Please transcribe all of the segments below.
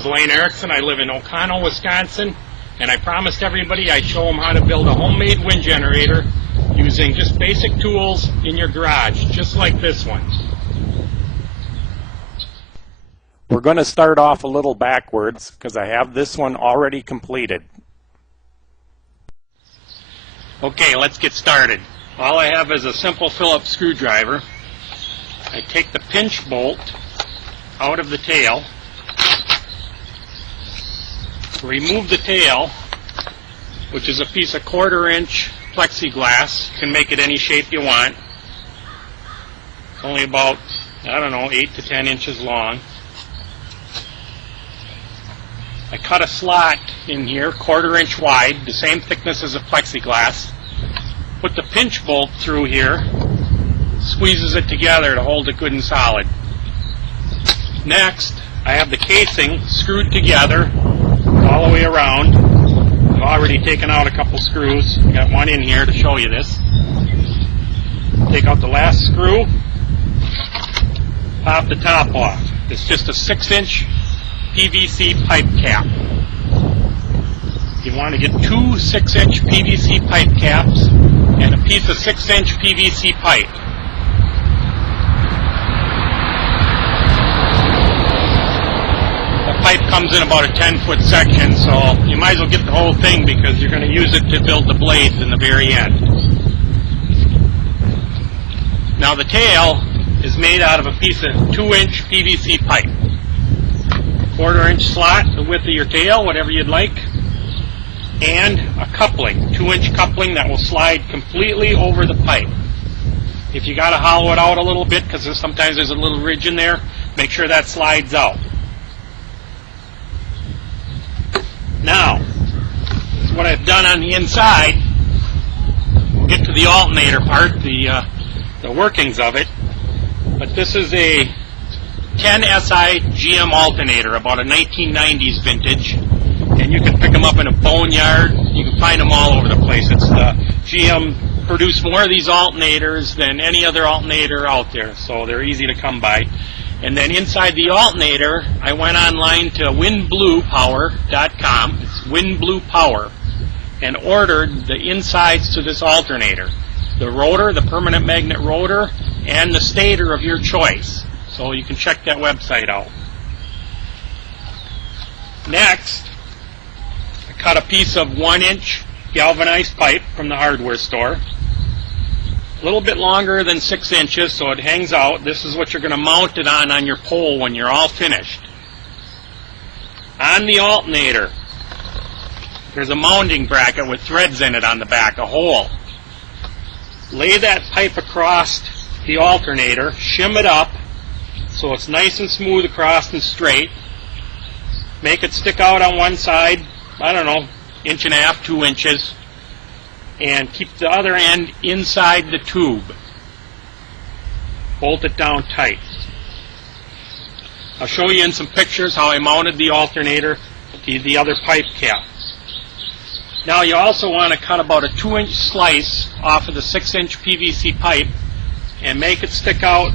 is Lane Erickson. I live in O'Connell, Wisconsin, and I promised everybody I'd show them how to build a homemade wind generator using just basic tools in your garage, just like this one. We're going to start off a little backwards because I have this one already completed. Okay, let's get started. All I have is a simple Phillips screwdriver. I take the pinch bolt out of the tail, remove the tail, which is a piece of 1/4 inch plexiglass. You can make it any shape you want. It's only about, I don't know, 8 to 10 inches long. I cut a slot in here, 1/4 inch wide, the same thickness as a plexiglass. Put the pinch bolt through here, squeezes it together to hold it good and solid. Next, I have the casing screwed together all the way around. I've already taken out a couple screws. I got one in here to show you this. Take out the last screw, pop the top off. It's just a 6-inch PVC pipe cap. You want to get 2 6-inch PVC pipe caps and a piece of 6-inch PVC pipe. The pipe comes in about a 10-foot section, so you might as well get the whole thing because you're going to use it to build the blades in the very end. Now the tail is made out of a piece of 2-inch PVC pipe. 1/4 inch slot, the width of your tail, whatever you'd like, and a coupling, 2-inch coupling that will slide completely over the pipe. If you got to hollow it out a little bit because sometimes there's a little ridge in there, make sure that slides out. Now, this is what I've done on the inside. We'll get to the alternator part, the workings of it, but this is a 10 SI GM alternator, about a 1990s vintage, and you can pick them up in a boneyard. You can find them all over the place. It's GM produced more of these alternators than any other alternator out there, so they're easy to come by. And then inside the alternator, I went online to windbluepower.com, it's Windblue Power, and ordered the insides to this alternator. The rotor, the permanent magnet rotor, and the stator of your choice. So you can check that website out. Next, I cut a piece of 1-inch galvanized pipe from the hardware store. A little bit longer than 6 inches, so it hangs out. This is what you're going to mount it on your pole when you're all finished. On the alternator, there's a mounting bracket with threads in it on the back, a hole. Lay that pipe across the alternator, shim it up, so it's nice and smooth across and straight. Make it stick out on one side, I don't know, 1.5 to 2 inches, and keep the other end inside the tube. Bolt it down tight. I'll show you in some pictures how I mounted the alternator to the other pipe cap. Now you also want to cut about a 2-inch slice off of the 6-inch PVC pipe and make it stick out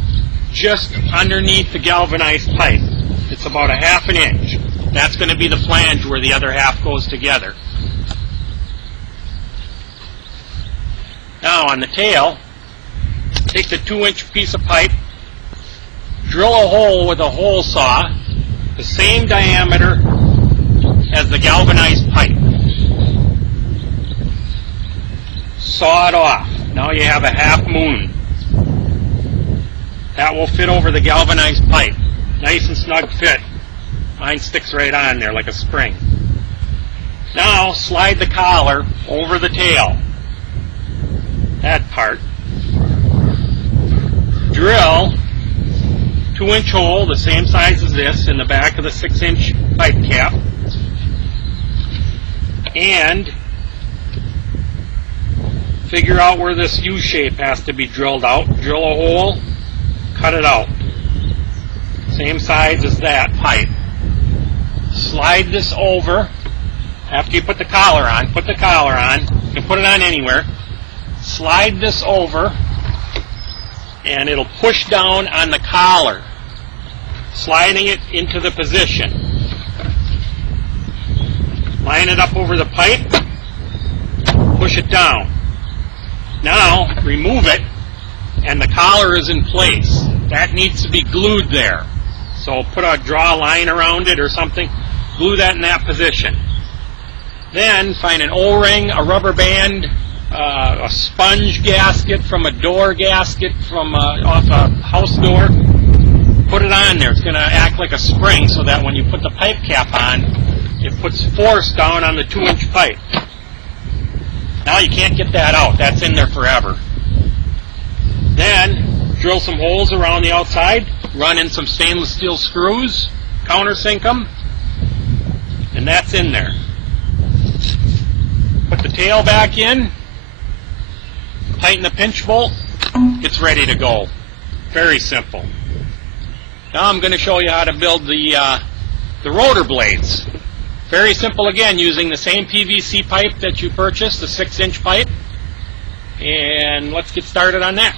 just underneath the galvanized pipe. It's about 1/2 inch. That's going to be the flange where the other half goes together. Now on the tail, take the 2-inch piece of pipe, drill a hole with a hole saw, the same diameter as the galvanized pipe. Saw it off. Now you have a 1/2 moon. That will fit over the galvanized pipe. Nice and snug fit. Mine sticks right on there like a spring. Now slide the collar over the tail. That part. Drill 2-inch hole, the same size as this, in the back of the 6-inch pipe cap. And figure out where this U shape has to be drilled out. Drill a hole, cut it out. Same size as that pipe. Slide this over. After you put the collar on, put the collar on. You can put it on anywhere. Slide this over, and it'll push down on the collar, sliding it into the position. line it up over the pipe, push it down. Now remove it, and the collar is in place. That needs to be glued there. So draw a line around it or something, glue that in that position. Then find an O-ring, a rubber band, a sponge gasket from a door gasket from off a house door. Put it on there. It's going to act like a spring so that when you put the pipe cap on, it puts force down on the 2-inch pipe. Now you can't get that out. That's in there forever. Then drill some holes around the outside, run in some stainless steel screws, countersink them, and that's in there. Put the tail back in, tighten the pinch bolt, it's ready to go. Very simple. Now I'm going to show you how to build the rotor blades. Very simple again, using the same PVC pipe that you purchased, the 6-inch pipe. And let's get started on that.